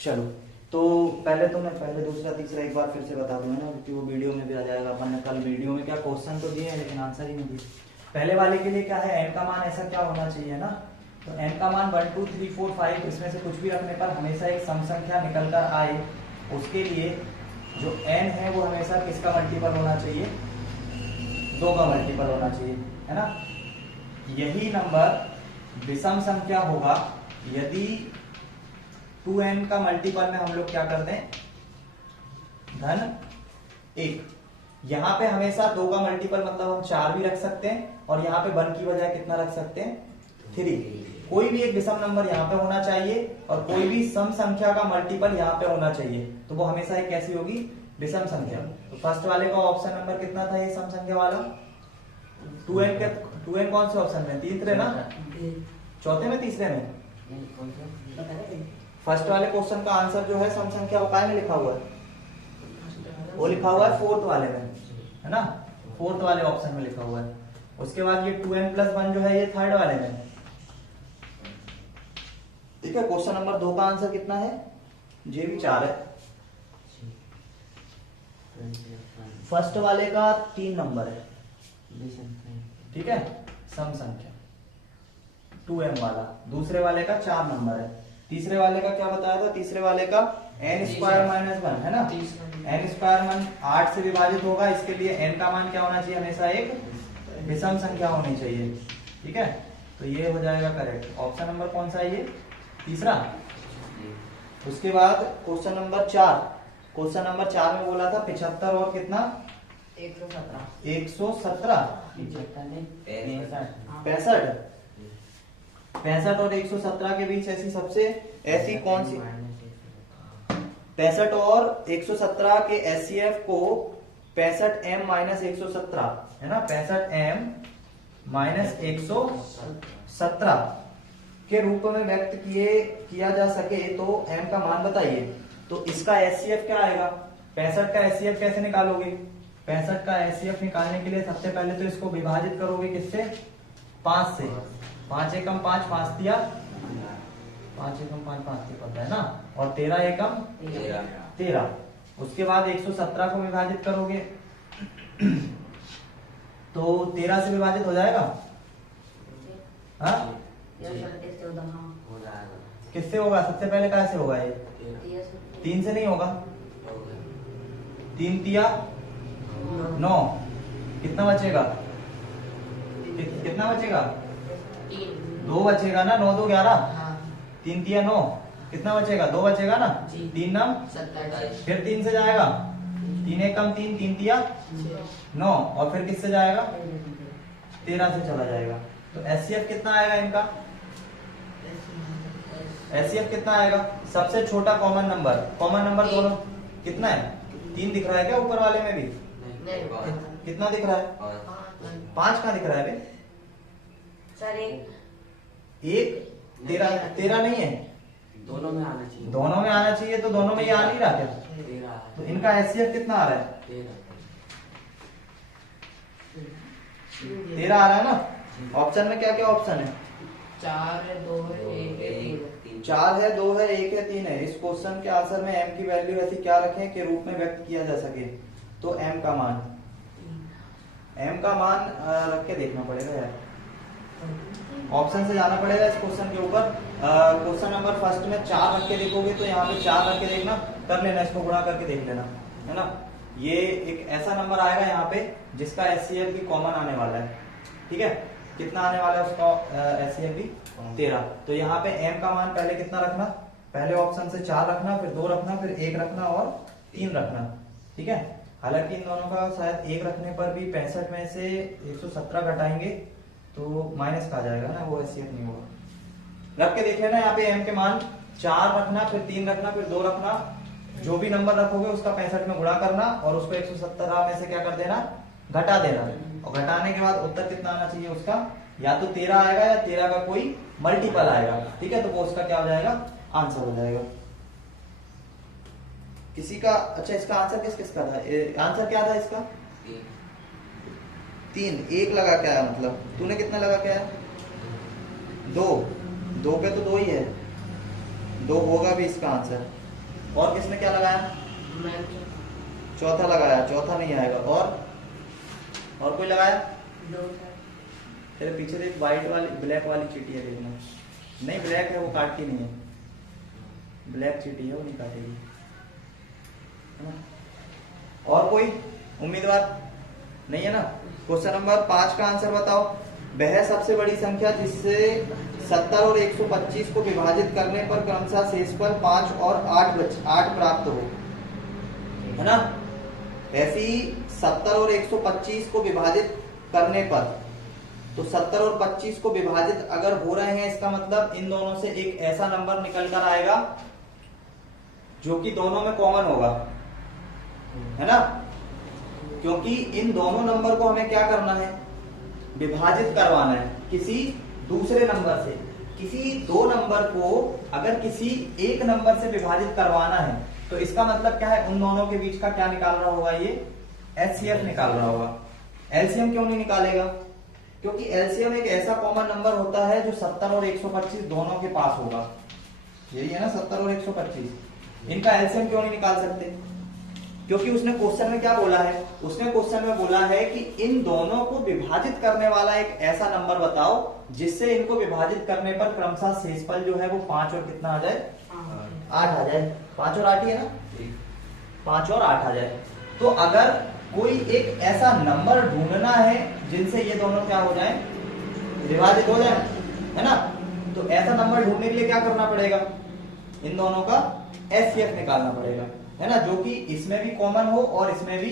चलो, तो पहले दूसरा तीसरा एक बार फिर से बता दूं, है ना, क्योंकि वो वीडियो में भी आ जाएगा। अपन ने कल वीडियो में क्या क्वेश्चन तो दिए हैं लेकिन आंसर ही नहीं दिए। पहले वाले के लिए क्या है, n का मान ऐसा क्या होना चाहिए ना, तो n का मान 1 2 3 4 5 इसमें से कुछ भी रखने पर हमेशा एक सम संख्या निकल कर आए। उसके लिए जो n है वो हमेशा किसका मल्टीपल होना चाहिए, 2 का मल्टीपल होना चाहिए, है ना। यही नंबर विषम संख्या होगा यदि 2n का मल्टीपल में हम लोग क्या कर दें, धन 1। यहां पे हमेशा 2 का मल्टीपल मतलब हम 4 भी रख सकते हैं, और यहाँ पे 1 की बजाय कितना रख सकते हैं, 3। कोई भी एक विषम नंबर यहाँ पे होना चाहिए और कोई भी सम संख्या का मल्टीपल यहाँ पे होना चाहिए, तो वो हमेशा एक कैसी होगी, विषम संख्या। तो फर्स्ट वाले का ऑप्शन नंबर कितना था, ये सम संख्या वाला 2n के 2n कौन से ऑप्शन में, तीसरे ना, चौथे में, तीसरे में। फर्स्ट वाले क्वेश्चन का आंसर जो है सम संख्या वो काय में लिखा हुआ है, वो लिखा हुआ है फोर्थ वाले में, है ना, फोर्थ वाले ऑप्शन में लिखा हुआ है। उसके बाद ये 2n + 1 जो है ये थर्ड वाले में। ठीक है, क्वेश्चन नंबर 2 का आंसर कितना है, ये भी 4 है। फर्स्ट वाले का 3 नंबर है, ठीक है, सम संख्या 2m वाला। दूसरे वाले का 4 नंबर है। तीसरे वाले का क्या बताया था, तीसरे वाले का n² - 1, है ना, n² 8 से विभाजित होगा। इसके लिए n का मान क्या होना चाहिए, हमेशा एक विषम संख्या होनी चाहिए। ठीक है, तो ये हो जाएगा करेक्ट। ऑप्शन नंबर कौन सा है, ये तीसरा। उसके बाद क्वेश्चन नंबर 4, क्वेश्चन नंबर 4 में बोला था 75 और कितना, 117 65 और 117 के बीच ऐसी कौन सी 65 और 117 के एचसीएफ को 65m - 117, है ना, 65m - 117 के रूप में व्यक्त किया जा सके तो m का मान बताइए। तो इसका एचसीएफ क्या आएगा, 65 का एचसीएफ कैसे निकालोगे, 65 का एचसीएफ निकालने के लिए सबसे पहले तो इसको विभाजित करोगे किससे, 5 से। 5 एकम 5, 5 दिया 5 एकम 5, 5 के पता है ना, और 13 एकम 13। उसके बाद 117 को विभाजित करोगे तो 13 से विभाजित हो जाएगा, हाँ किससे होगा, सबसे पहले कैसे होगा, ये 3 से नहीं होगा, 3 तिया 9, कितना बचेगा, कितना बचेगा, 2 बचेगा ना, 9 2 11, 3 तिया 9, कितना बचेगा, 2 बचेगा ना, 3 9 27, फिर 3 से जाएगा, 3 एकम 3, 3 तिया 9, और फिर किससे जाएगा, 13 से चला जाएगा। तो एचसीएफ कितना आएगा इनका, एचसीएफ कितना आएगा, सबसे छोटा कॉमन नंबर दोनों कितना है, 3 दिख रहा है क्या ऊपर वाले में भी, कितना दिख रहा है, 5 कहाँ दिख रहा है बे, एक 13 नहीं है, दोनों में आना चाहिए, दोनों में आना चाहिए, तो दोनों में ये आ नहीं रहा क्या, तो इनका एचसीएफ कितना आ रहा है, 13 आ रहा है ना। ऑप्शन में क्या क्या ऑप्शन है, 4 है, 2 है, 1 है, 3 4 है, 2 है, 1 है, 3 है। इस क्वेश्चन के आंसर में m की वैल्यू ऐसी क्या रखें कि रूप में व्यक्त किया जा सके, तो m का मान रख के देखना पड़ेगा यार, ऑप्शन से जाना पड़ेगा इस क्वेश्चन के ऊपर। क्वेश्चन नंबर फर्स्ट में 4 रख के देखोगे तो यहाँ पे 4 रख के देखना, कर लेना, इसको गुणा करके देख लेना, है ना। ये एक ऐसा नंबर आएगा यहाँ पे जिसका एचसीएफ भी कॉमन आने वाला है, ठीक है, कितना आने वाला है उसका एचसीएफ भी 13। तो यहाँ पे m का मान पहले कितना रखना, पहले ऑप्शन से 4 रखना, फिर 2 रखना, फिर 1 रखना और 3 रखना, ठीक है। हालांकि इन दोनों का शायद 1 रखने पर भी 65 में से 117 घटाएंगे तो माइनस का आ जाएगा ना, वो एचसीएफ नहीं होगा। रख के देख लेना, यहाँ पे m के मान 4 रखना, फिर 3 रखना, फिर 2 रखना, जो भी नंबर रखोगे उसका 65 में गुणा करना और उसको 117 में से क्या कर देना, घटा देना, और घटाने के बाद उत्तर कितना आना चाहिए उसका, या तो 13 आएगा या 13 का कोई मल्टीपल आएगा, ठीक है, तो वो उसका क्या हो जाएगा, आंसर हो जाएगा। किसी का, अच्छा इसका आंसर किसका था, आंसर क्या था इसका, 3, 1 लगा क्या है, मतलब तूने कितना लगा क्या है, 2 पे तो 2 ही है, 2 होगा भी इसका आंसर, और किसने क्या लगाया? मैं चौथा लगाया, चौथा नहीं आएगा। और कोई लगाया? दो सर। तेरे पीछे देख, व्हाइट वाली ब्लैक वाली चीटी है, देखना। नहीं ब्लैक है, वो काटती नहीं है, ब्लैक चीटी है, वो नहीं काटेगी, है ना? और कोई उम्मीदवार नहीं है ना? क्वेश्चन नंबर 5 का आंसर बताओ। वह सबसे बड़ी संख्या जिससे 70 और 125 को विभाजित करने पर क्रमशः शेषफल 5 और 8 प्राप्त हो, है ना? ऐसी 70 और 125 को विभाजित करने पर, तो 70 और 25 को विभाजित अगर हो रहे हैं, इसका मतलब इन दोनों से एक ऐसा नंबर निकल कर आएगा जो कि दोनों में कॉमन होगा, है ना? क्योंकि इन दोनों नंबर को हमें क्या करना है? विभाजित करवाना है किसी दूसरे नंबर से। किसी दो नंबर को अगर किसी एक नंबर से विभाजित करवाना है, तो इसका मतलब क्या है? उन दोनों के बीच का क्या निकाल रहा होगा? ये एचसीएफ निकाल रहा होगा। एलसीएम क्यों नहीं निकालेगा? क्योंकि एलसीएम एक ऐसा कॉमन नंबर होता है जो 70 और 125 दोनों के पास होगा। यही है ना, 70 और 125। इनका एलसीएम क्यों नहीं निकाल सकते? क्योंकि उसने क्वेश्चन में क्या बोला है? उसने क्वेश्चन में बोला है कि इन दोनों को विभाजित करने वाला एक ऐसा नंबर बताओ जिससे इनको विभाजित करने पर क्रमशः शेषफल जो है वो 5 और कितना आ जाए? 8 आ जाए। 5 और 8 ही है ना? 5 और 8 आ जाए। तो अगर कोई एक ऐसा नंबर ढूंढना है जिनसे ये दोनों क्या हो जाए? विभाजित हो जाए, है ना? तो ऐसा नंबर ढूंढने के लिए क्या करना पड़ेगा? इन दोनों का एचसीएफ निकालना पड़ेगा, है ना? जो कि इसमें भी कॉमन हो और इसमें भी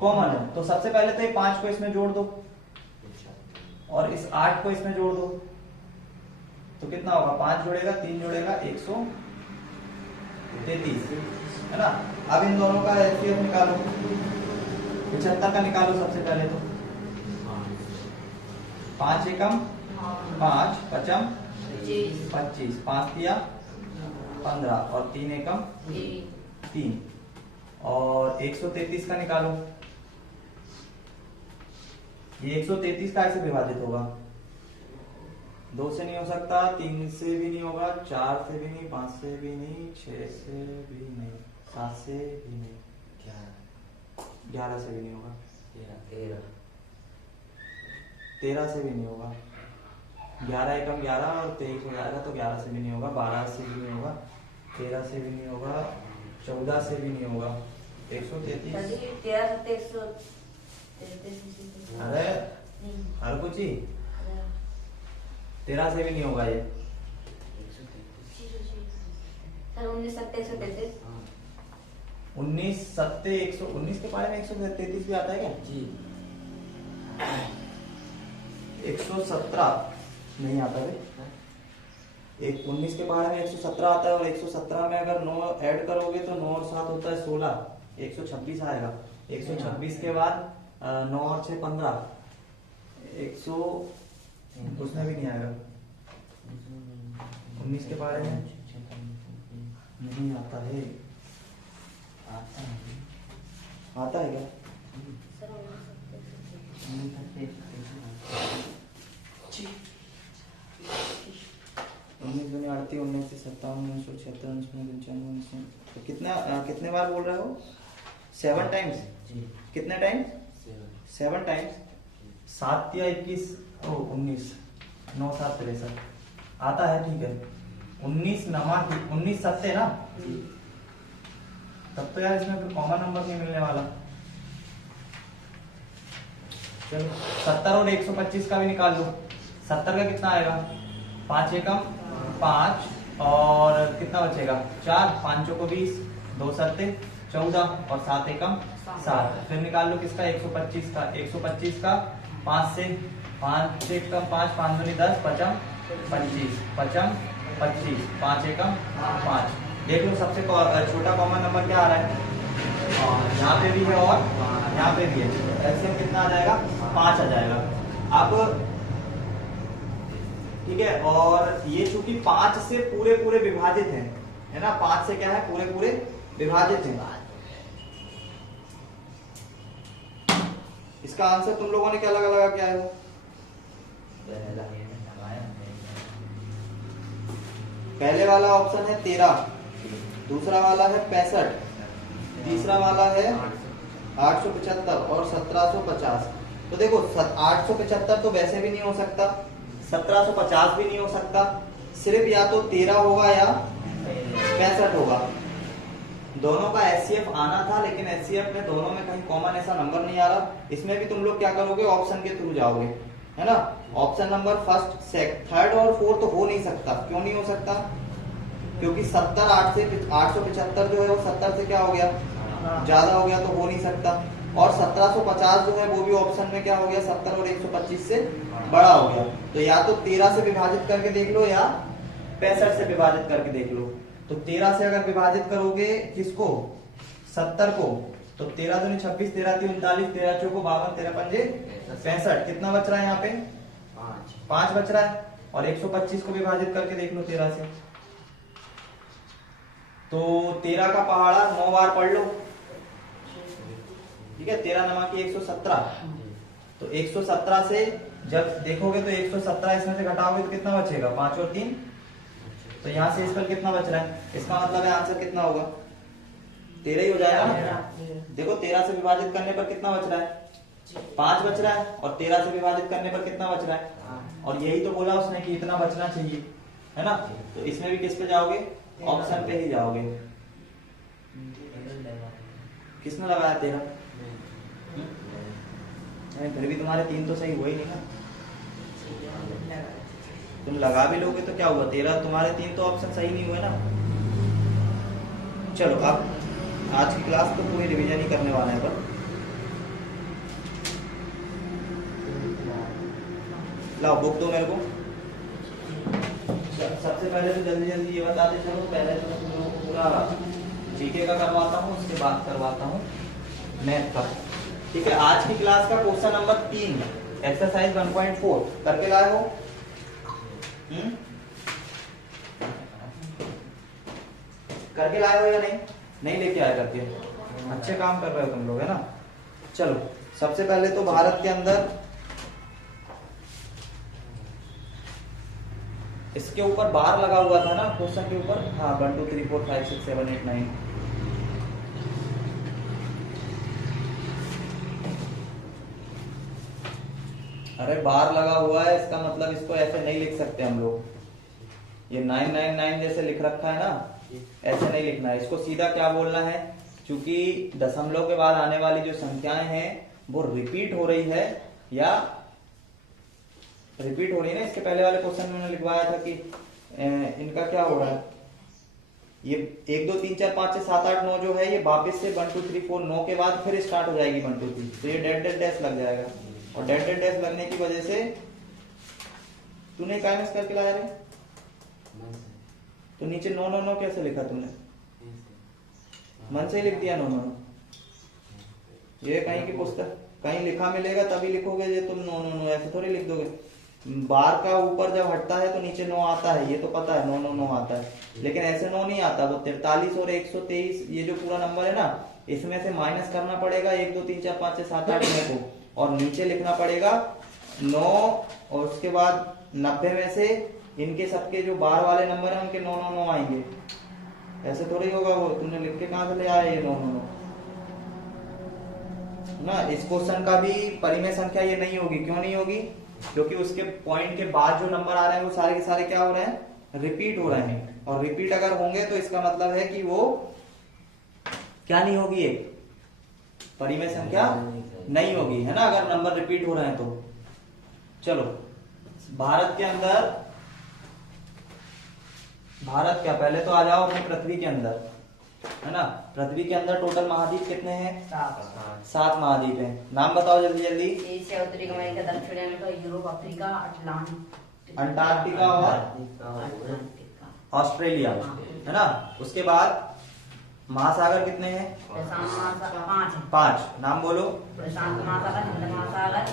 कॉमन हो। तो सबसे पहले तो ये 5 को इसमें जोड़ दो और इस 8 को इसमें जोड़ दो, तो कितना होगा? 5 जोड़ेगा 3 जोड़ेगा 133, है ना? अब इन दोनों का एचसीएफ निकालो। 75 का निकालो सबसे पहले। तो 5 एकम 5, 5 25, 5 दिया 15 और 3 एकम 3, और 133 का निकालो। ये 133 का ऐसे विभाजित होगा? 2 से नहीं हो सकता, 3 से भी नहीं होगा, 4 से भी नहीं, 5 से भी नहीं, 6 से भी नहीं, 7 से भी नहीं, 11 से भी नहीं होगा, 13 से भी नहीं होगा। 11 एकम 11 और 23 हो जाएगा, तो 11 से भी नहीं होगा, 12 से भी नहीं होगा, 13 से भी नहीं होगा, 14 से भी नहीं होगा, 133। अरे हर कुछ ही 13 से भी नहीं होगा ये। 19 7 119 के बारे में 133 भी आता है क्या? जी। 117 नहीं आता है। एक 19 के बारे में 117 आता है, और 117 में अगर 9 ऐड करोगे तो 9 और 7 होता है 16, 126 आएगा। 126 के बाद 9 और 6 15, 100 उसमें भी नहीं आएगा। 19 के बारे में नहीं आता है। आता है क्या? 19 दूनी 38, 19 से 57, 1976, 1995, तो कितने बार बोल रहे हो? 7 टाइम्स। कितने टाइम्स? 7 टाइम्स। 7 या 21 19, 9 7 63 आता है, ठीक है। 19 नमा 19 सत्ते ना, तब तो यार इसमें फिर कॉमन नंबर नहीं मिलने वाला। चलो 70 और 125 का भी निकाल लो। 70 का कितना आएगा? 5 एकम 5 और कितना बचेगा? 4, 5 को 20, 2 सत्ते 14 और 7 एकम 7। फिर निकाल लो किसका? 125 का। 125 का 5 से 5 एकम 5, 5 दूनी 10, 5 25, 5 25, 5 एकम 5। देख लो सबसे छोटा कॉमन नंबर क्या आ रहा है? यहाँ पे भी है और यहाँ पे भी है। एलसीएम कितना आ जाएगा? 5 आ जाएगा। अब ठीक है, और ये चूंकि 5 से पूरे पूरे विभाजित है ना? 5 से क्या है? पूरे पूरे विभाजित है। इसका आंसर तुम लोगों ने क्या लगा क्या है? पहले वाला ऑप्शन है 13, दूसरा वाला है 65, तीसरा वाला है 875 और 1750। तो देखो 875 तो वैसे भी नहीं हो सकता, 1750 भी नहीं हो सकता, सिर्फ या तो 13 होगा या 65 होगा। दोनों का एचसीएफ आना था, लेकिन एचसीएफ में दोनों में कहीं कॉमन ऐसा नंबर नहीं आ रहा। इसमें भी तुम लोग क्या करोगे, ऑप्शन के थ्रू जाओगे, है ना। ऑप्शन नंबर फर्स्ट, थर्ड और फोर्थ तो हो नहीं सकता। क्यों नहीं हो सकता? क्योंकि 70 875 जो है वो 70 से क्या हो गया, ज्यादा हो गया, तो हो नहीं सकता। और 1750 जो है वो भी ऑप्शन में क्या हो गया, 70 और 125 से बड़ा हो गया। तो या तो 13 से विभाजित करके देख लो या 65 से विभाजित करके देख लो। तो 13 से अगर विभाजित करोगे किसको, 70 को, तो 13 दूनी 26, 13 तीन 39, 13 चौको 52, 13 पंजे 65। कितना बच रहा है यहाँ पे, 5 बच रहा है। और 125 को विभाजित करके देख लो 13 से, तो 13 का पहाड़ा 9 बार पढ़ लो, ठीक है। 13 नमा की 117, तो 117 से जब देखोगे तो 117 इसमें से घटाओगे तो कितना बचेगा, 5 और 3, तो यहाँ से इस पर कितना बच रहा है। इसका मतलब है आंसर कितना होगा, 13 ही हो जाएगा ना। देखो 13 से विभाजित करने पर कितना बच रहा है, 5 बच रहा है, और 13 से विभाजित करने पर कितना बच रहा है, और यही तो बोला उसने कि इतना बचना चाहिए, है ना। तो इसमें भी किस पे जाओगे, ऑप्शन पे ही जाओगे। किसने लगाया 13? फिर भी तुम्हारे 3 तो सही हुआ ही नहीं ना। तुम लगा भी लोगे तो क्या हुआ, 13, तुम्हारे 3 तो ऑप्शन सही नहीं हुए ना। चलो अब आज की क्लास तो पूरी रिवीजन ही करने वाला है पर लाओ बुक दो मेरे को। सबसे पहले तो जल्दी जल्दी ये बताते चलो, पहले तो तुम लोगों को पूरा जीके का करवाता हूँ, उसके बाद करवाता हूँ मैथ का, ठीक है। आज की क्लास का क्वेश्चन नंबर 3 एक्सरसाइज 1.4 करके लाए हो? करके लाए हो या नहीं? नहीं लेके आए करके, अच्छे काम कर रहे हो तुम लोग, है ना। चलो सबसे पहले तो भारत के अंदर इसके ऊपर बार लगा हुआ था ना क्वेश्चन के ऊपर, हाँ 1 2 3 4 5 6 7 8 9। अरे बार लगा हुआ है, इसका मतलब इसको ऐसे नहीं लिख सकते हम लोग, ये 999 जैसे लिख रखा है ना, ऐसे नहीं लिखना है इसको, सीधा क्या बोलना है, क्योंकि दशमलव के बाद आने वाली जो संख्याएं हैं वो रिपीट हो रही है या रिपीट हो रही है ना। इसके पहले वाले क्वेश्चन में मैंने लिखवाया था कि इनका क्या हो रहा है, ये 1 2 3 4 5 6 7 8 9 जो है ये वापस से 1 2 3 4 9 के बाद फिर स्टार्ट हो जाएगी 1 2 3, तो ये डेड डेड डैश लग जाएगा, और डेड डेड डैश लगने की वजह से तूने क्या मिस करके लाया रे, तो नीचे 9 9 9 कैसे लिखा तूने, मन से लिख दिया 9 9 9। ये कहीं की पुस्तक कहीं लिखा मिलेगा तभी लिखोगे, ये तुम 9 9 9 ऐसे थोड़ी लिख दोगे। बार का ऊपर जब हटता है तो नीचे 9 आता है, ये तो पता है 9 9 9 आता है, लेकिन ऐसे 9 नहीं आता, वो 43 और 123 ये जो पूरा नंबर है ना, इसमें से माइनस करना पड़ेगा 1 2 3 4 5 6 7 8 9 को, और नीचे लिखना पड़ेगा 9, और उसके बाद 90 में से इनके सबके जो बार वाले नंबर है उनके 9 9 9 आएंगे, ऐसे थोड़ी होगा। वो तुमने लिख के कहां से ले आया ये 9 9 9 ना। इस क्वेश्चन का भी परिमेय संख्या ये नहीं होगी, क्यों नहीं होगी, क्योंकि उसके पॉइंट के बाद जो नंबर आ रहे हैं वो सारे के सारे क्या हो रहे हैं, रिपीट हो रहे हैं, और रिपीट अगर होंगे तो इसका मतलब है कि वो क्या नहीं होगी, एक परिमेय संख्या नहीं होगी, है ना, अगर नंबर रिपीट हो रहे हैं तो। चलो भारत के अंदर, भारत क्या, पहले तो आ जाओ अपनी पृथ्वी के अंदर, है ना। पृथ्वी के अंदर टोटल महाद्वीप कितने हैं, 7 महाद्वीप हैं। नाम बताओ जल्दी जल्दी। एशिया, उत्तरी अमेरिका, दक्षिण अमेरिका, यूरोप, अफ्रीका, अंटार्कटिका और ऑस्ट्रेलिया, है ना। उसके बाद महासागर कितने हैं, 5। नाम बोलो। प्रशांत महासागर, हिंद महासागर,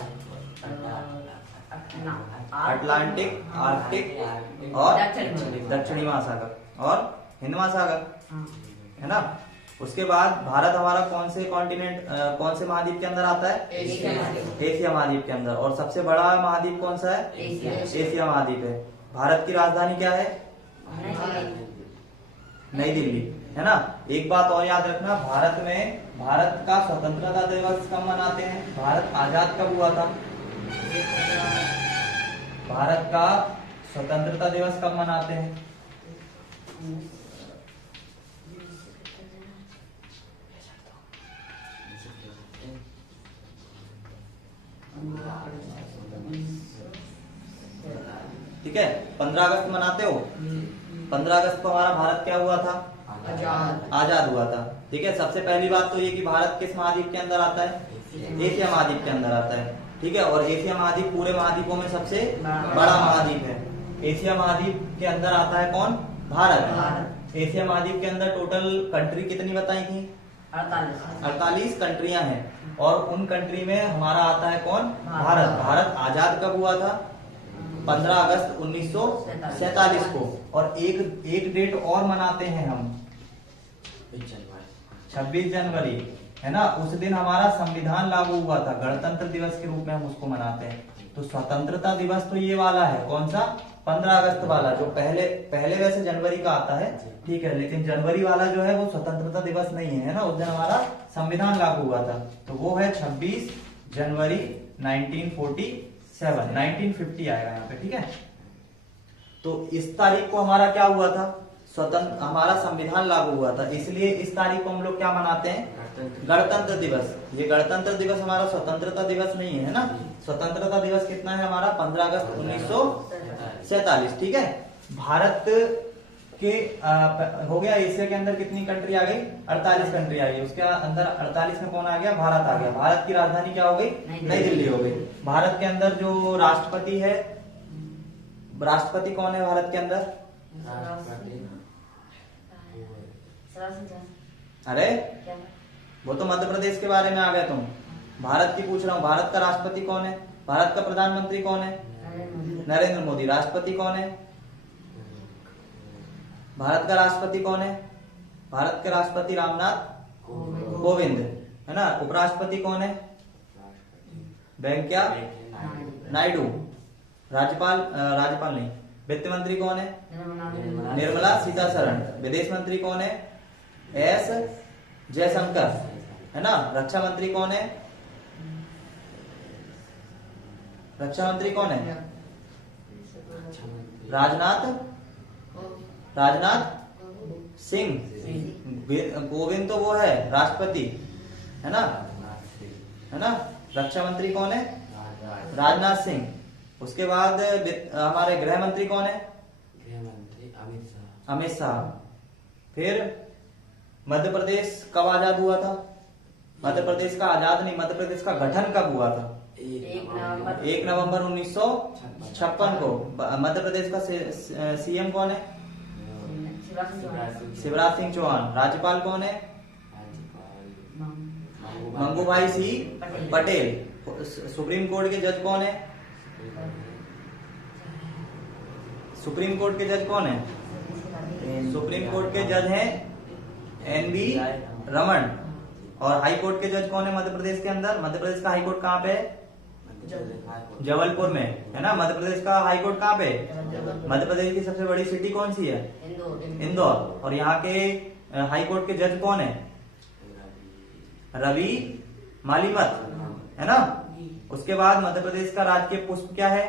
अटलांटिक, आर्कटिक और दक्षिणी महासागर और हिंद महासागर, है ना। उसके बाद भारत हमारा कौन से कॉन्टिनेंट, कौन से महाद्वीप के अंदर आता है, एशिया महाद्वीप के अंदर, और सबसे बड़ा महाद्वीप कौन सा है, एशिया महाद्वीप है। भारत की राजधानी क्या है, नई दिल्ली। है ना। एक बात और याद रखना, भारत का स्वतंत्रता दिवस कब मनाते हैं, भारत आजाद कब हुआ था, भारत का स्वतंत्रता दिवस कब मनाते हैं, ठीक है। 15 अगस्त मनाते हो, 15 अगस्त को हमारा भारत क्या हुआ था, आजाद हुआ था, ठीक है। सबसे पहली बात तो ये कि भारत किस महाद्वीप के अंदर आता है, एशिया महाद्वीप के अंदर आता है, ठीक है। और एशिया महाद्वीप पूरे महाद्वीपों में सबसे बड़ा महाद्वीप है। एशिया महाद्वीप के अंदर आता है कौन, भारत। एशिया महाद्वीप के अंदर टोटल कंट्री कितनी बताई थी, 48 कंट्रियां हैं, और उन कंट्री में हमारा आता है कौन, भारत। भारत आजाद कब हुआ था, 15 अगस्त 1947 को। और एक डेट और मनाते हैं हम, 26 जनवरी, है ना। उस दिन हमारा संविधान लागू हुआ था, गणतंत्र दिवस के रूप में हम उसको मनाते हैं। तो स्वतंत्रता दिवस तो ये वाला है, कौन सा, 15 अगस्त वाला, जो पहले वैसे जनवरी का आता है, ठीक है, लेकिन जनवरी वाला जो है वो स्वतंत्रता दिवस नहीं है ना, उस दिन हमारा संविधान लागू हुआ था। तो वो है 26 जनवरी 1947, 1950 आएगा यहाँ पे, ठीक है। तो इस तारीख को हमारा क्या हुआ था, स्वतंत्र, हमारा संविधान लागू हुआ था, इसलिए इस तारीख को हम लोग क्या मनाते हैं, गणतंत्र दिवस। ये गणतंत्र दिवस हमारा स्वतंत्रता दिवस नहीं है ना। स्वतंत्रता दिवस कितना है हमारा, 15 अगस्त 1947, ठीक है। भारत के हो गया। एशिया के अंदर कितनी कंट्री आ गई, 48 कंट्री आ गई। उसके अंदर 48 में कौन आ गया, भारत आ गया। भारत की राजधानी क्या हो गई, नई दिल्ली हो गई। भारत के अंदर जो राष्ट्रपति है, राष्ट्रपति कौन है भारत के अंदर, अरे वो तो मध्य प्रदेश के बारे में आ गए तुम, भारत की पूछ रहा हूँ। भारत का राष्ट्रपति कौन है, भारत का प्रधानमंत्री कौन है, नरेंद्र मोदी। राष्ट्रपति कौन है, भारत का राष्ट्रपति कौन है, भारत के राष्ट्रपति रामनाथ कोविंद, है ना। उपराष्ट्रपति कौन है, वेंकैया नायडू। राज्यपाल नहीं, वित्त मंत्री कौन है, निर्मला सीतारमण। विदेश मंत्री कौन है, एस जयशंकर, है ना। रक्षा मंत्री कौन है, रक्षा मंत्री कौन है, राजनाथ सिंह। कोविंद तो वो है राष्ट्रपति, है ना, है ना। रक्षा मंत्री कौन है, राजनाथ सिंह। उसके बाद हमारे गृह मंत्री कौन है, अमित शाह। फिर मध्य प्रदेश कब आजाद हुआ था, मध्य प्रदेश का आजाद नहीं, मध्य प्रदेश का गठन कब हुआ था, 1 नवंबर 1956 को। मध्य प्रदेश का सीएम कौन है, शिवराज सिंह चौहान। राज्यपाल कौन है, मंगूभाई सिंह पटेल। सुप्रीम कोर्ट के जज कौन है, सुप्रीम कोर्ट के जज कौन है, सुप्रीम कोर्ट के जज हैं एन.वी. रमन। और हाई कोर्ट के जज कौन है मध्य प्रदेश के अंदर, मध्य प्रदेश का हाई कोर्ट कहाँ पे है, जबलपुर में, है ना। मध्य प्रदेश का हाई कोर्ट कहाँ पे, मध्य प्रदेश की सबसे बड़ी सिटी कौन सी है, इंदौर। और यहाँ के हाई कोर्ट के जज कौन है, रवि मालीमत, है ना। उसके बाद मध्य प्रदेश का राजकीय पुष्प क्या है,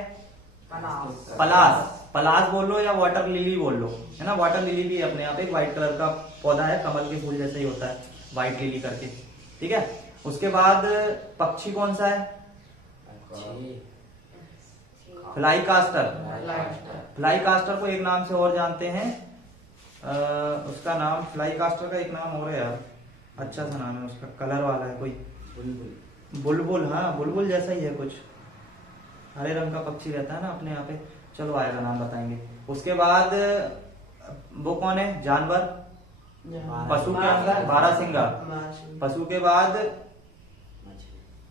पलाश। पलाश बोल लो या वाटर लिली बोल लो, है ना। वाटर लिली भी अपने यहाँ पे एक व्हाइट कलर का पौधा है, कमल के फूल जैसे ही होता है, व्हाइट लिली करके, ठीक है। उसके बाद पक्षी कौन सा है, फ्लाई कास्टर। फ्लाई कास्टर को एक नाम से और जानते हैं, उसका नाम, फ्लाई कास्टर का एक नाम और है यार, अच्छा सा नाम है उसका, कलर वाला है कोई, बुलबुल। हाँ, बुलबुल जैसा ही है कुछ, हरे रंग का पक्षी रहता है ना अपने यहाँ पे, चलो आएगा नाम बताएंगे। उसके बाद वो कौन है, जानवर, पशु के अंदर बारहसिंगा। पशु के बाद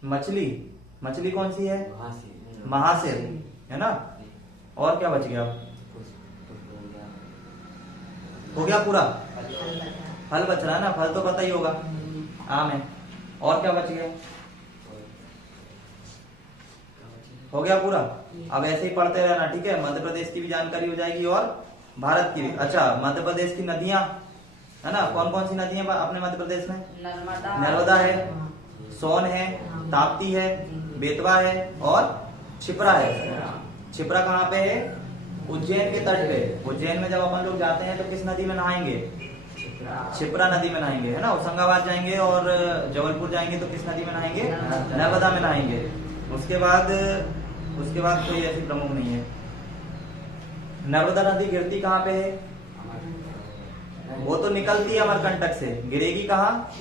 मछली, मछली कौन सी है, महासिर, है ना। और क्या बच गया, हो गया पूरा, फल बच रहा है ना, फल तो पता ही होगा, आम है। और क्या बच गया, हो गया पूरा। अब ऐसे ही पढ़ते रहना, ठीक है। मध्य प्रदेश की भी जानकारी हो जाएगी और भारत की भी। अच्छा, मध्य प्रदेश की नदियां, है ना। कौन कौन सी नदी है अपने मध्य प्रदेश में? नर्मदा नर्मदा है, सोन है, ताप्ती है, बेतवा है और छिप्रा है। छिप्रा कहाँ पे है? उज्जैन के तट पे। उज्जैन में जब अपन लोग जाते हैं तो किस नदी में नहाएंगे? छिप्रा नदी में नहाएंगे, है ना। होशंगाबाद जाएंगे और जबलपुर जाएंगे तो किस नदी में नहाएंगे? नर्मदा में नहाएंगे। उसके बाद कोई ऐसी प्रमुख नहीं है। नर्मदा नदी गिरती कहाँ पे है? वो तो निकलती है अमरकंटक से, गिरेगी कहाँ?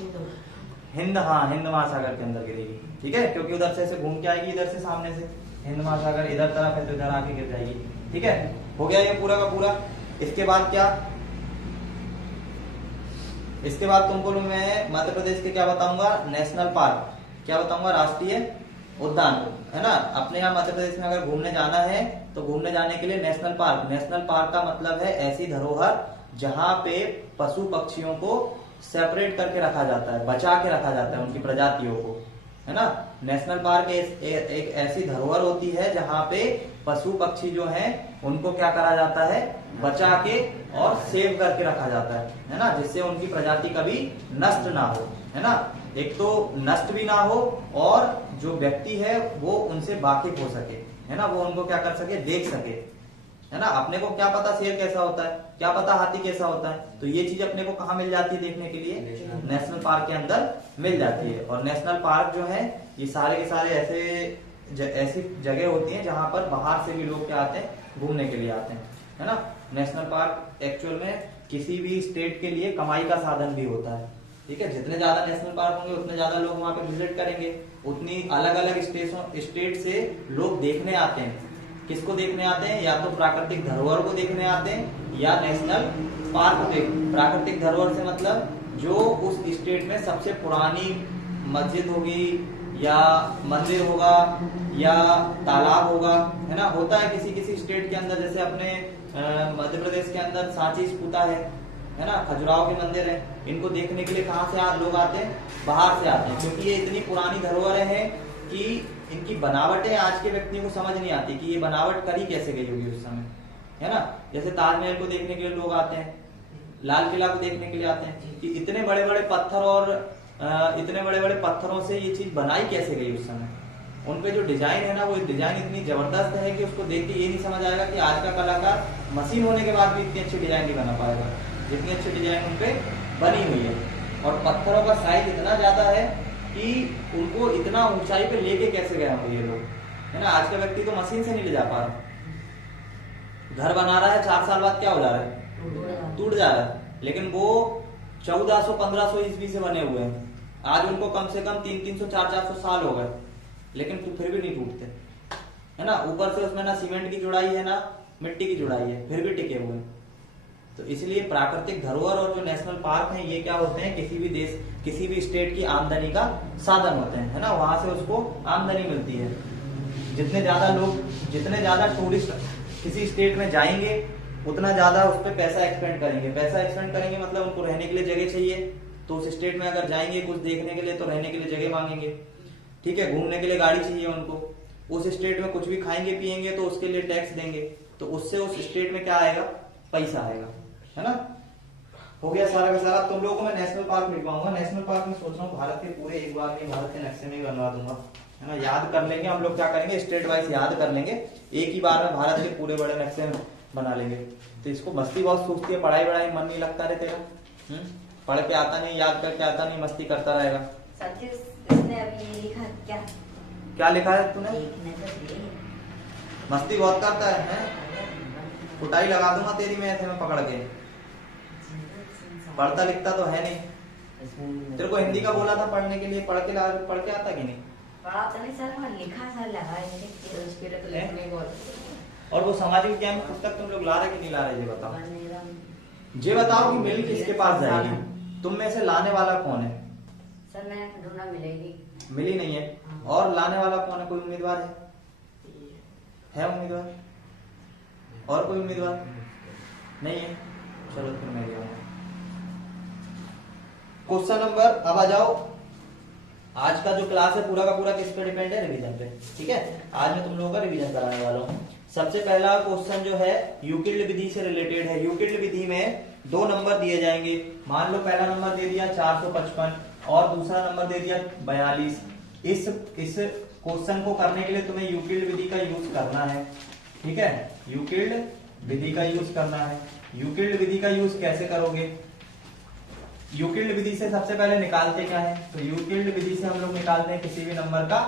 हिंद, हाँ, हिंद महासागर के अंदर गिरेगी। ठीक है, क्योंकि उधर से ऐसे घूम के आएगी, इधर से सामने से हिंद महासागर इधर तरफ है तो इधर आके गिर जाएगी। ठीक है, हो गया ये पूरा का पूरा। इसके बाद क्या? इसके बाद तुमको मैं मध्य प्रदेश के क्या बताऊंगा? National park. क्या बताऊंगा? राष्ट्रीय उद्यान, है ना। अपने यहाँ मध्य प्रदेश में अगर घूमने जाना है तो घूमने जाने के लिए नेशनल पार्क। नेशनल पार्क का मतलब है ऐसी धरोहर जहाँ पे पशु पक्षियों को सेपरेट करके रखा जाता है, बचा के रखा जाता है उनकी प्रजातियों को, है ना। नेशनल पार्क एक ऐसी धरोहर होती है जहाँ पे पशु पक्षी जो हैं उनको क्या करा जाता है? बचा के और सेव करके रखा जाता है ना, जिससे उनकी प्रजाति कभी नष्ट ना हो, है ना। एक तो नष्ट भी ना हो और जो व्यक्ति है वो उनसे वाकिफ हो सके, है ना, वो उनको क्या कर सके? देख सके, है ना। अपने को क्या पता शेर कैसा होता है, क्या पता हाथी कैसा होता है, तो ये चीज अपने को कहाँ मिल जाती है देखने के लिए? नेशनल पार्क के अंदर मिल जाती है। और नेशनल पार्क जो है ये सारे के सारे ऐसी जगह होती हैं जहां पर बाहर से भी लोग क्या आते हैं? घूमने के लिए आते हैं, है ना। नेशनल पार्क एक्चुअल में किसी भी स्टेट के लिए कमाई का साधन भी होता है। ठीक है, जितने ज्यादा नेशनल पार्क होंगे उतने ज्यादा लोग वहां पे विजिट करेंगे, उतनी अलग अलग स्टेट से लोग देखने आते हैं। किसको देखने आते हैं? या तो प्राकृतिक धरोहर को देखने आते हैं या नेशनल पार्क को प्राकृतिक धरोहर से मतलब जो उस स्टेट में सबसे पुरानी मस्जिद होगी या मंदिर होगा या तालाब होगा, है ना। होता है किसी किसी स्टेट के अंदर, जैसे अपने मध्य प्रदेश के अंदर सांची स्पूता है ना, खजुराहो के मंदिर है। इनको देखने के लिए कहाँ से लोग आते हैं? बाहर से आते हैं, क्योंकि ये इतनी पुरानी धरोहरें हैं कि इनकी बनावटें आज के व्यक्ति को समझ नहीं आती कि ये बनावट करी कैसे गई होगी उस समय, है ना। जैसे ताजमहल को देखने के लिए लोग आते हैं, लाल किला को देखने के लिए आते हैं कि इतने बड़े बड़े पत्थर और इतने बड़े बड़े पत्थरों से ये चीज बनाई कैसे गई उस समय। उनपे जो डिजाइन है ना, वो डिजाइन इतनी जबरदस्त है कि उसको देख के ये नहीं समझ आएगा कि आज का कलाकार मशीन होने के बाद भी इतनी अच्छी डिजाइन नहीं बना पाएगा जितनी अच्छी डिजाइन उनपे बनी हुई है। और पत्थरों का साइज इतना ज्यादा है कि उनको इतना ऊंचाई पे लेके कैसे गए होंगे ये लोग, है ना। आज का व्यक्ति तो मशीन से नहीं ले जा पा रहा। घर बना रहा है, 4 साल बाद क्या हो जा रहा है? टूट जा रहा है। लेकिन वो 1400-1500 ईस्वी से बने हुए हैं, आज उनको कम से कम 300-400 साल हो गए, लेकिन फिर भी नहीं टूटते, है ना। ऊपर से उसमें ना सीमेंट की जुड़ाई है ना मिट्टी की जुड़ाई है, फिर भी टिके हुए हैं। तो इसलिए प्राकृतिक धरोहर और जो नेशनल पार्क हैं ये क्या होते हैं? किसी भी देश, किसी भी स्टेट की आमदनी का साधन होते हैं, है ना। वहां से उसको आमदनी मिलती है। जितने ज्यादा टूरिस्ट किसी स्टेट में जाएंगे उतना ज्यादा उस पर पैसा एक्सपेंड करेंगे। मतलब उनको रहने के लिए जगह चाहिए, तो उस स्टेट में अगर जाएंगे कुछ देखने के लिए तो रहने के लिए जगह मांगेंगे। ठीक है, घूमने के लिए गाड़ी चाहिए उनको। उस स्टेट में कुछ भी खाएंगे पिएंगे तो उसके लिए टैक्स देंगे, तो उससे उस स्टेट में क्या आएगा? पैसा आएगा, है ना। हो गया सारा का सारा। तुम लोगों को मैं नेशनल पार्क लिखवाऊंगा। नेशनल पार्क में सोच रहा हूँ भारत के पूरे एक बार में भारत के नक्शे में बनवा दूंगा, है ना। याद कर लेंगे हम लोग, क्या करेंगे? स्टेट वाइज याद कर लेंगे, एक ही बार में भारत के पूरे बड़े नक्शे में बना लेंगे। तो इसको मस्ती बहुत सूझती है, पढ़ाई मन नहीं लगता रे तेरा। पढ़ के आता नहीं, याद करके आता नहीं, मस्ती करता रहेगा। इसने अभी लिखा क्या लिखा है तूने? मस्ती बहुत करता है? कुटाई लगा दूंगा तेरी मैं ऐसे में पकड़ के। पढ़ता लिखता तो है नहीं। तेरे को हिंदी का बोला था पढ़ने के लिए, पढ़ के आता कि नहीं? पढ़ा तो नहीं सर, मैं लिखा सर लगा है। और वो समाज विज्ञान पुस्तक तुम लोग ला रहे कि नहीं ला रहे? ये बताओ कि मिल किसके पास जाएगी? तुम में से लाने वाला कौन है? सर मैं ढूंढना मिलेगी, मिली नहीं है। और लाने वाला कौन है? कोई उम्मीदवार है उम्मीदवार? और कोई उम्मीदवार नहीं है? चलो फिर मैं गया। क्वेश्चन नंबर, अब आ जाओ। आज का जो क्लास है पूरा का पूरा किस पे डिपेंड है? रिवीजन पे। ठीक है, आज मैं तुम लोगों का रिवीजन कराने वाला हूँ। सबसे पहला क्वेश्चन जो है यूक्लिड विधि से रिलेटेड है। यूक्लिड विधि में दो नंबर दिए जाएंगे। मान लो पहला नंबर दे दिया 455 और दूसरा नंबर दे दिया 42। इस क्वेश्चन को करने के लिए तुम्हें यूक्लिड विधि का यूज करना है। ठीक है, यूक्लिड विधि का यूज करना है। यूक्लिड विधि का यूज कैसे करोगे? यूक्लिड विधि से सबसे पहले निकालते क्या है? तो यूक्लिड विधि से हम लोग निकालते हैं किसी भी नंबर का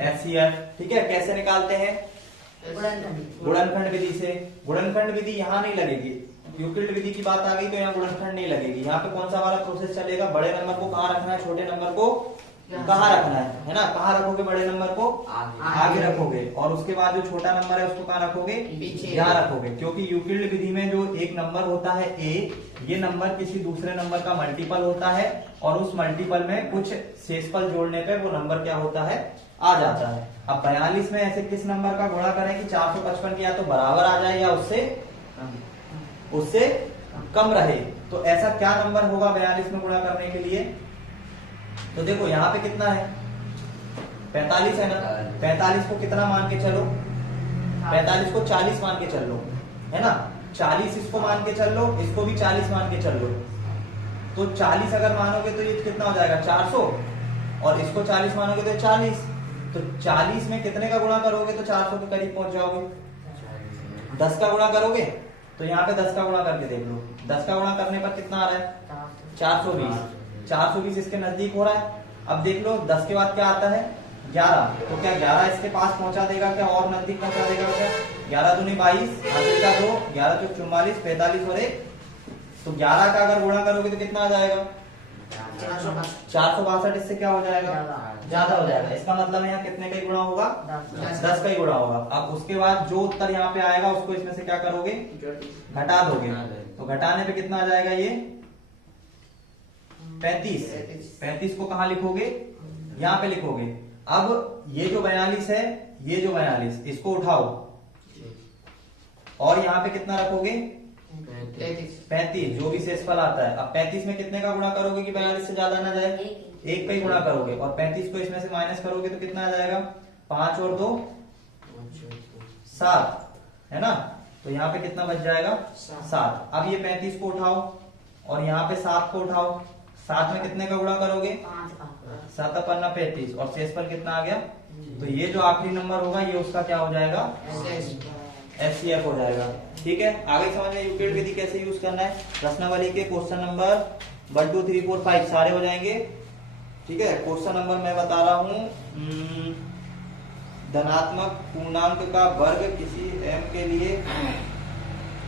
एचसीएफ। ठीक है, कैसे निकालते हैं? गुणनखंड विधि से। गुणनखंड विधि यहाँ नहीं लगेगी। यूक्लिड विधि की बात आ गई तो यहाँ गुणनखंड नहीं लगेगी। यहाँ पे कौन सा वाला प्रोसेस चलेगा? बड़े नंबर को कहाँ रखना है, छोटे नंबर को कहाँ रखना है ना? कहाँ रखोगे? बड़े नंबर को आगे रखोगे और उसके बाद जो छोटा नंबर है उसको कहाँ रखोगे? यहाँ रखोगे। क्योंकि यूक्लिड विधि में जो एक नंबर होता है ए, ये नंबर किसी दूसरे नंबर का मल्टीपल होता है और उस मल्टीपल में कुछ शेषफल जोड़ने पे वो नंबर क्या होता है? आ जाता है। अब 42 में ऐसे किस नंबर का गुणा करें कि 455 की या तो बराबर आ जाए या उससे कम रहे। तो ऐसा क्या नंबर होगा 42 में गुणा करने के लिए? तो देखो यहाँ पे कितना है? 45 है ना? 45 को कितना मान के चलो? 45 को 40 मान के चल लो, है ना? 40 इसको मान के चल लो, इसको भी 40 मान के चल लो। तो 40 अगर मानोगे तो ये कितना हो जाएगा? 400 और इसको 40 मानोगे तो 40। तो 40 में कितने का गुणा करोगे तो 400 के करीब पहुंच जाओगे? 10 का गुणा करोगे तो यहाँ पे 10 का गुणा करके देख लो। 10 का गुणा करने पर कितना आ रहा है? 420। 420 इसके नजदीक हो रहा है। अब देख लो 10 के बाद क्या आता है? 11। तो क्या 11 इसके पास पहुंचा देगा क्या? और नजदीक पहुंचा देगा क्या? 11 दूनी 22, हासिल का 2, 11 चौक 44, 45 और 1। तो 11 का अगर गुणा करोगे तो कितना आ जाएगा? 462। इससे क्या हो जाएगा? ज्यादा हो जाएगा। इसका मतलब यहाँ कितने का ही गुणा होगा? 10 का ही गुणा होगा। अब उसके बाद जो उत्तर यहाँ पे आएगा उसको इसमें से क्या करोगे? घटा दोगे। तो घटाने पे कितना आ जाएगा? ये 35। 35 को कहाँ लिखोगे? यहाँ पे लिखोगे। अब ये जो 42 है, ये जो 42, इसको उठाओ और यहाँ पे कितना रखोगे? 35, जो भी शेषफल आता है। अब 35 में कितने का गुणा करोगे कि 42 से ज्यादा ना जाए? 1 का ही गुणा करोगे और 35 को इसमें से माइनस करोगे तो कितना आ जाएगा? 5 और 2 7, है ना? तो यहाँ पे कितना बच जाएगा? 7। अब ये 35 को उठाओ और यहाँ पे 7 को उठाओ। 7 में कितने का गुणा करोगे? 7 पन्ना 35 और शेषफल कितना आ गया? तो ये जो आखिरी नंबर होगा ये उसका क्या हो जाएगा? एचसीएफ हो जाएगा। ठीक है, आगे समझ में यूक्लिड विधि कैसे यूज करना है। प्रश्नावली के क्वेश्चन नंबर 1 2 3 4 5 सारे हो जाएंगे। ठीक है, क्वेश्चन नंबर मैं बता रहा हूँ। धनात्मक पूर्णांक का वर्ग किसी m के लिए,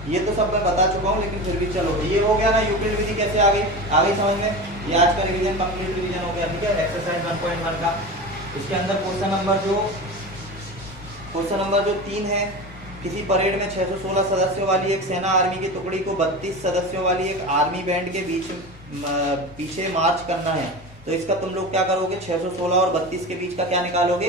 ये तो सब मैं बता चुका हूँ लेकिन फिर भी चलो, ये हो गया ना यूक्लिड विधि कैसे आ गई समझ में। ये आज का रिवीजन कंप्लीट रिवीजन हो गया। ठीक है, एक्सरसाइज 1.1 का। इसके अंदर क्वेश्चन नंबर जो 3 है, किसी परेड में 616 सदस्यों वाली एक सेना आर्मी की टुकड़ी को 32 सदस्यों वाली एक आर्मी बैंड के पीछे मार्च करना है। तो इसका तुम लोग क्या करोगे? 616 और 32 के बीच का क्या निकालोगे?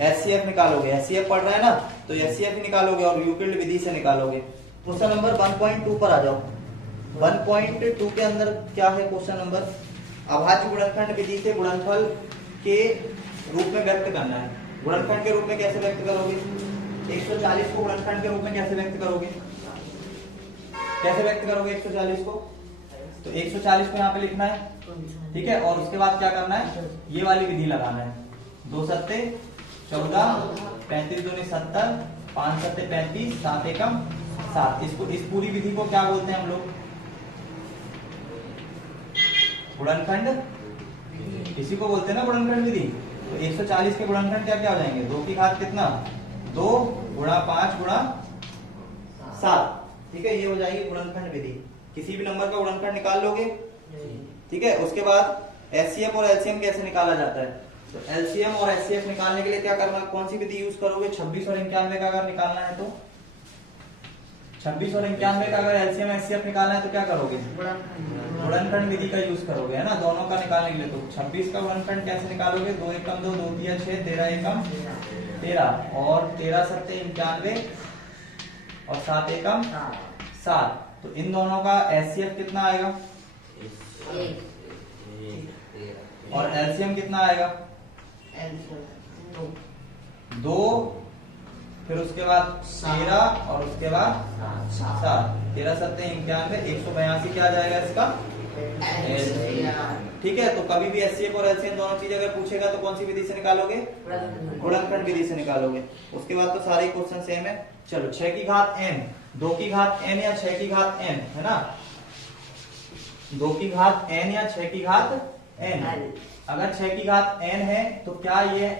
एचसीएफ निकालोगे। एचसीएफ पढ़ रहा है ना, तो एचसीएफ निकालोगे और यूक्लिड विधि से निकालोगे। क्वेश्चन नंबर 1.2 पर आ जाओ। 1.2 के अंदर क्या है क्वेश्चन नंबर? अभाज्य गुणनखंड विधि से गुणनफल के रूप में व्यक्त करना है। गुणनखंड के रूप में कैसे व्यक्त करोगे? 140 को गुणनखंड के रूप में कैसे व्यक्त करोगे? 140 को? तो 140 को यहाँ पे लिखना है। ठीक है, और उसके बाद क्या करना है? ये वाली विधि लगाना है। 2 सत्ते 14, 35 दूनी 70, 5 सत्ते 35, 7 एकम 7। इसको, इस पूरी विधि को क्या बोलते हैं हम लोग? गुणनखंड। इसी को बोलते हैं ना गुणनखंड विधि। तो 140 के गुणनखंड क्या क्या हो जाएंगे? 2 की घात कितना? 2 गुणा 5 गुणा 7। ठीक है, ये हो जाएगी गुणनखंड विधि। किसी भी नंबर का गुणनखंड निकाल लोगे। ठीक है, उसके बाद एचसीएफ और एलसीएम कैसे निकाला जाता है? तो एलसीएम और एचसीएफ निकालने के लिए क्या करना? कौन सी विधि यूज करोगे? 26 और 91 का अगर निकालना है तो 26 और 91 का अगर एलसीएम एचसीएफ निकालना है तो क्या करोगे? गुणनखंड विधि का यूज करोगे, है ना, दोनों का निकालने के लिए। तो 26 का गुणनखंड कैसे निकालोगे? 2 एकम 2, 2 तिया 6, 13 एकम 13 और 13 सत्ते 91 और 7 एकम 7। तो इन दोनों का एचसीएफ कितना आएगा? और एलसीएम कितना आएगा? 2 फिर उसके बाद 13 और उसके बाद 7, 13 7 91, 182 क्या आ जाएगा इसका ठीक है। तो कभी भी एचसीएफ और एलसीएम दोनों चीज अगर पूछेगा तो कौन सी विधि से निकालोगे, गुणनखंड विधि से निकालोगे। उसके बाद तो सारे क्वेश्चन सेम है। चलो 6 की घात n, 2 की घात n या 6 की घात n है ना, 2 की घात n या 6 की घात n। अगर 6 की घात n है तो क्या ये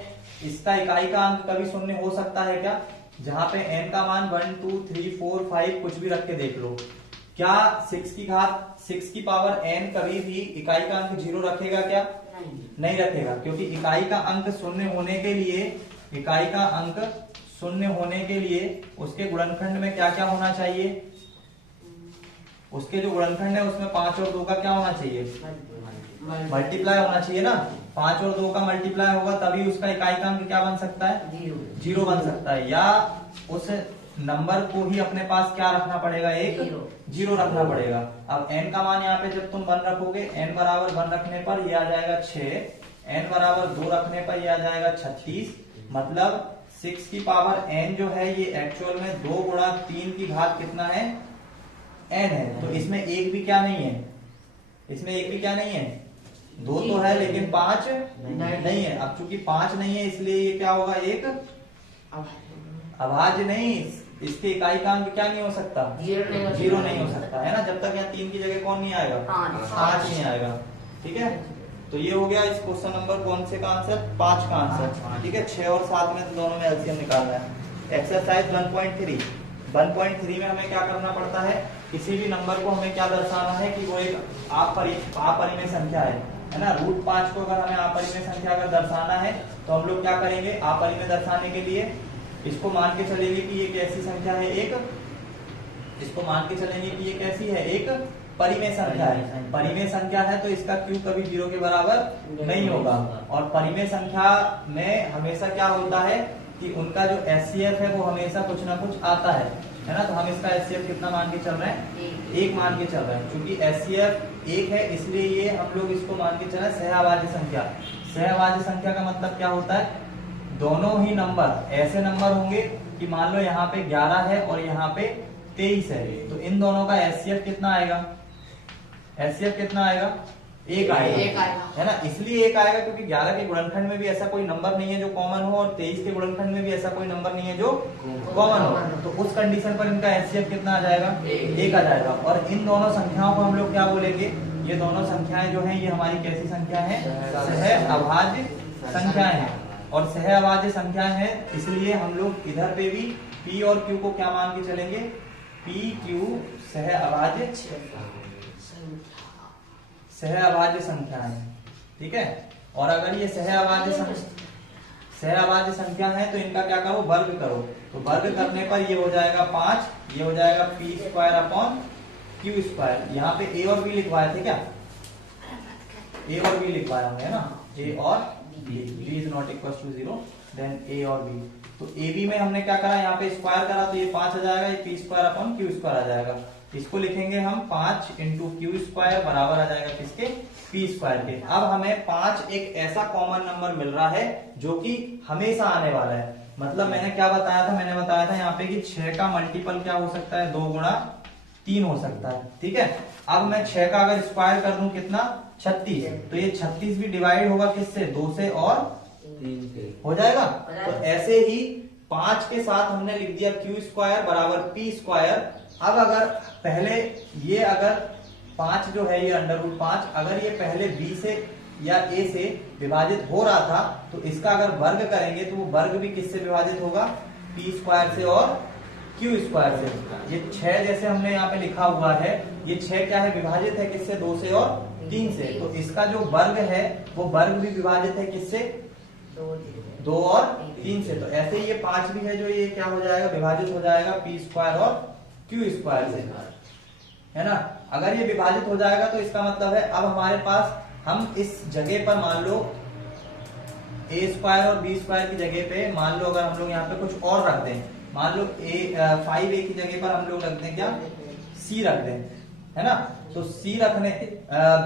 इसका इकाई का अंक कभी शून्य हो सकता है क्या? जहां पे n का मान 1 2 3 4 5 कुछ भी रख के देख लो, क्या 6 की पावर n कभी भी इकाई का अंक 0 रखेगा क्या? नहीं रखेगा, क्योंकि इकाई का अंक शून्य होने के लिए, इकाई का अंक शून्य होने के लिए उसके गुणनखंड में क्या क्या होना चाहिए? उसके जो गुणनखंड है उसमें 5 और 2 का क्या होना चाहिए? मल्टीप्लाई होना चाहिए ना। 5 और 2 का मल्टीप्लाई होगा तभी उसका इकाई का अंक क्या बन सकता है? 0 बन सकता है। या उस नंबर को ही अपने पास क्या रखना पड़ेगा? एक 0 रखना पड़ेगा। अब n का मान यहाँ पे जब तुम 1 रखोगे, n बराबर 1 रखने पर ये आ जाएगा 6, n बराबर 2 रखने पर ये आ जाएगा 36। मतलब 6 की पावर n जो है ये एक्चुअल में 2 गुणा 3 की घात कितना है? n है। तो इसमें एक भी क्या नहीं है, इसमें एक भी क्या नहीं है, 2 तो है लेकिन 5 नहीं है। अब चूंकि 5 नहीं है इसलिए ये क्या होगा? एक अभाज्य नहीं, इसके इकाई का अंक क्या नहीं हो सकता? 0 नहीं हो सकता है ना। जब तक यहाँ 3 की जगह कौन नहीं आएगा? 5 नहीं आएगा। ठीक है, तो ये हो गया इस क्वेश्चन नंबर कौन से का आंसर? 5 का आंसर। ठीक है, 6 और 7 में तो दोनों में एलसीएम निकालना है। एक्सरसाइज 1.3 में हमें क्या करना पड़ता है? किसी भी नंबर को हमें क्या दर्शाना है कि वो एक अपरिमेय संख्या है ना। √5 को अगर हमें अपरिमेय संख्या अगर दर्शाना है तो हम लोग क्या करेंगे? अपरिमेय दर्शाने के लिए इसको मान के चलेंगे कि ये कैसी संख्या है? एक, इसको मान के चलेंगे कि ये कैसी है? एक परिमेय संख्या है। परिमेय संख्या है तो इसका क्यू कभी 0 के बराबर नहीं होगा। और परिमेय संख्या में हमेशा क्या होता है कि उनका जो एचसीएफ है वो हमेशा कुछ ना कुछ आता है ना। तो हम इसका एचसीएफ कितना मान के चल रहे हैं? 1 मान के चल रहे हैं। क्योंकि एचसीएफ 1 है इसलिए ये हम लोग इसको मान के चल रहे हैं सहअभाज्य संख्या। सहअभाज्य संख्या का मतलब क्या होता है? दोनों ही नंबर ऐसे नंबर होंगे कि मान लो यहाँ पे 11 है और यहाँ पे 23 है, तो इन दोनों का एचसीएफ कितना आएगा? एचसीएफ कितना आएगा? 1 आएगा है ना। इसलिए 1 आएगा क्योंकि 11 के गुणनखंड में भी ऐसा कोई नंबर नहीं है जो कॉमन हो और 23 के गुणनखंड में भी ऐसा कोई नंबर नहीं है जो कॉमन हो। तो उस कंडीशन पर इनका एचसीएफ कितना आ जाएगा? 1 आ जाएगा। और इन दोनों संख्याओं को हम लोग क्या बोलेंगे? ये दोनों संख्याएं जो है ये हमारी कैसी संख्या है? सहअभाज्य संख्याएं हैं। और सहअभाज्य संख्याएं हैं इसलिए हम लोग इधर पे भी p और q को क्या मान के चलेंगे? p q सहअभाज्य संख्याएं। ठीक है, और अगर ये सहअभाज्य संख्या है तो इनका क्या करो? वर्ग करो। तो वर्ग करने पर ये हो जाएगा 5, ये हो जाएगा p² / q²। यहाँ पे a और b लिखवाए थे क्या? a और b लिखवाया हमने है ना, a और b is not equal to 0, then a और b। तो ab में हमने क्या करा? यहाँ पे स्क्वायर करा तो ये 5 आ जाएगा, ये p² / q² आ जाएगा। इसको लिखेंगे हम 5 × q² बराबर आ जाएगा किसके? p² के। अब हमें 5 एक ऐसा कॉमन नंबर मिल रहा है जो कि हमेशा आने वाला है। मतलब मैंने क्या बताया था? मैंने बताया था यहाँ पे कि 6 का मल्टीपल क्या हो सकता है? 2 गुणा 3 हो सकता है। ठीक है, अब मैं 6 का अगर स्क्वायर कर दूं कितना? 36। तो ये 36 भी डिवाइड होगा किससे? 2 से और 3 से हो जाएगा। तो ऐसे ही 5 के साथ हमने लिख दिया q² बराबर p²। अब अगर पहले ये अगर 5 जो है ये √5 अगर ये पहले b से या a से विभाजित हो रहा था तो इसका अगर वर्ग करेंगे तो वो वर्ग भी किससे विभाजित होगा? p² से और q² से। ये 6 जैसे हमने यहाँ पे लिखा हुआ है, ये 6 क्या है? विभाजित है किससे? 2 से और 3 से। तो इसका जो वर्ग है वो वर्ग भी विभाजित है किससे? 2 और 3 से। तो ऐसे ही ये 5 भी है जो ये क्या हो जाएगा? विभाजित हो जाएगा p² और q² से, है ना। अगर ये विभाजित हो जाएगा तो इसका मतलब है अब हमारे पास हम इस जगह पर मान लो a² और b² की जगह पे मान लो अगर हम लोग यहाँ पे कुछ और रख दें, मान लो 5a की जगह पर हम लोग रख दें क्या? c रख दें, है ना। तो c रखने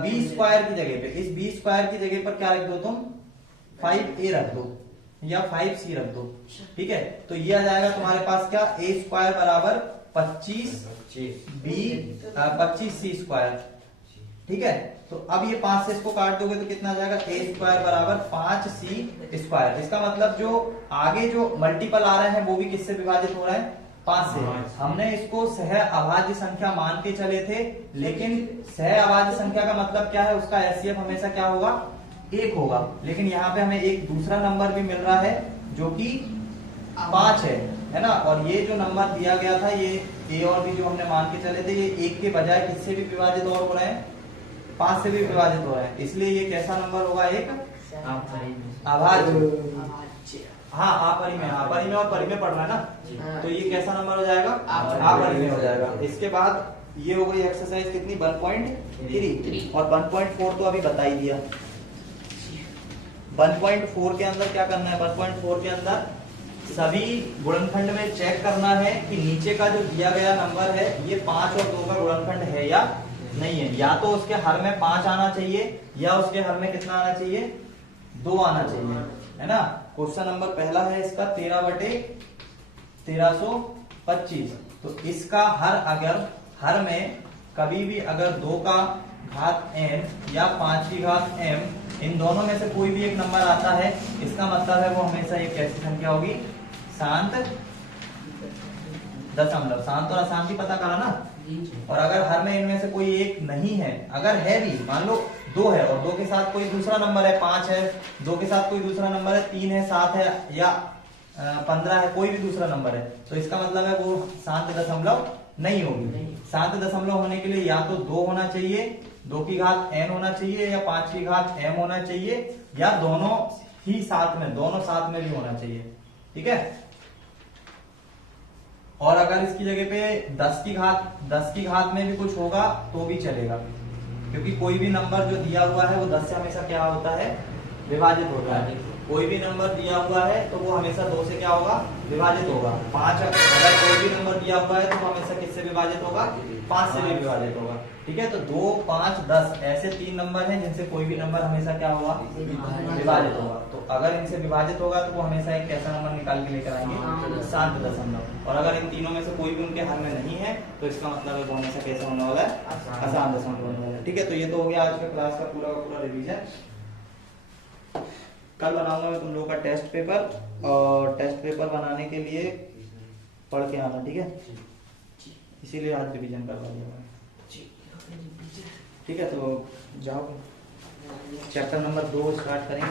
b² की जगह पे, इस b² की जगह पर क्या रख दो तुम? 5a रख दो। या 5c रख दो, ठीक है। तो ये आ जाएगा तुम्हारे पास क्या, a स्क्वायर बराबर 25c स्क्वायर, ठीक है। तो अब ये 5 से इसको काट दोगे तो कितना आ जाएगा, a स्क्वायर बराबर 5c स्क्वायर। इसका मतलब जो आगे जो मल्टीपल आ रहे हैं वो भी किससे विभाजित हो रहा है, 5 से। हमने इसको सह अभाज्य संख्या मान के चले थे, लेकिन सह अभाज्य संख्या का मतलब क्या है, उसका एचसीएफ हमेशा क्या होगा, 1 होगा। लेकिन यहाँ पे हमें एक दूसरा नंबर भी मिल रहा है जो कि 5 है ना। और ये जो नंबर दिया गया था, ये a और b जो हमने मान के चले थे, ये 1 के बजाय किससे भी विभाजित और हो रहे हैं, 5 से भी विभाजित हो रहे हैं। इसलिए ये कैसा नंबर होगा, एक अभाज्य। हाँ, आपरी में और परी में पढ़ रहा है ना, तो ये कैसा नंबर हो जाएगा, आपरी में हो जाएगा। इसके बाद ये हो गई एक्सरसाइज कितनी, 1.3 और 1.4 तो अभी बता ही दिया। 1.4 के अंदर क्या करना है, 1.4 के अंदर सभी गुणनखंड में चेक करना है कि नीचे का जो दिया गया नंबर है ये 5 और 2 का गुणनखंड है या नहीं है। या तो उसके हर में 5 आना चाहिए या उसके हर में कितना आना चाहिए, 2 आना चाहिए, है ना। क्वेश्चन नंबर पहला है इसका 13/1325। तो इसका हर, अगर हर में कभी भी अगर 2 का घात m या 5 की घात m, इन दोनों में से कोई भी एक नंबर आता है, इसका मतलब है वो हमेशा एक कैसी संख्या होगी, शांत दशमलव। शांत और अशांति पता करा ना। और अगर हर में इनमें से कोई एक नहीं है, अगर है भी, मान लो 2 है और 2 के साथ कोई दूसरा नंबर है, 5 है, 2 के साथ कोई दूसरा नंबर है, 3 है, 7 है या 15 है, कोई भी दूसरा नंबर है, तो इसका मतलब है वो शांत दशमलव नहीं होगी। शांत दशमलव होने के लिए या तो 2 होना चाहिए, 2 की घात n होना चाहिए, या 5 की घात m होना चाहिए, या दोनों ही साथ में, दोनों साथ में भी होना चाहिए, ठीक है। और अगर इसकी जगह पे 10 की घात में भी कुछ होगा तो भी चलेगा, क्योंकि कोई भी नंबर जो दिया हुआ है वो 10 से हमेशा क्या होता है, विभाजित होता है। कोई भी नंबर दिया हुआ है तो वो हमेशा 2 से क्या होगा, विभाजित होगा। 5 अगर कोई भी नंबर दिया हुआ है तो वो हमेशा किससे विभाजित होगा, 5 से भी विभाजित होगा, ठीक है। तो 2, 5, 10 ऐसे 3 नंबर हैं जिनसे कोई भी नंबर हमेशा क्या होगा, विभाजित होगा। तो अगर इनसे विभाजित होगा तो वो हमेशा एक कैसा नंबर निकाल के लेकर आएंगे, शांत दशमलव। और अगर इन तीनों में से कोई भी उनके हर में नहीं है तो इसका मतलब है वो हमेशा कैसा होने वाला है, अशांत दशमलव होने वाला है, ठीक है। तो ये तो हो गया आज का क्लास का पूरा रिवीजन। कल बनाऊंगा मैं तुम लोगों का टेस्ट पेपर, और टेस्ट पेपर बनाने के लिए पढ़ के आना, ठीक है। इसीलिए आज रिवीजन करवा दिया, ठीक है। तो जाओ, चैप्टर नंबर 2 स्टार्ट करेंगे।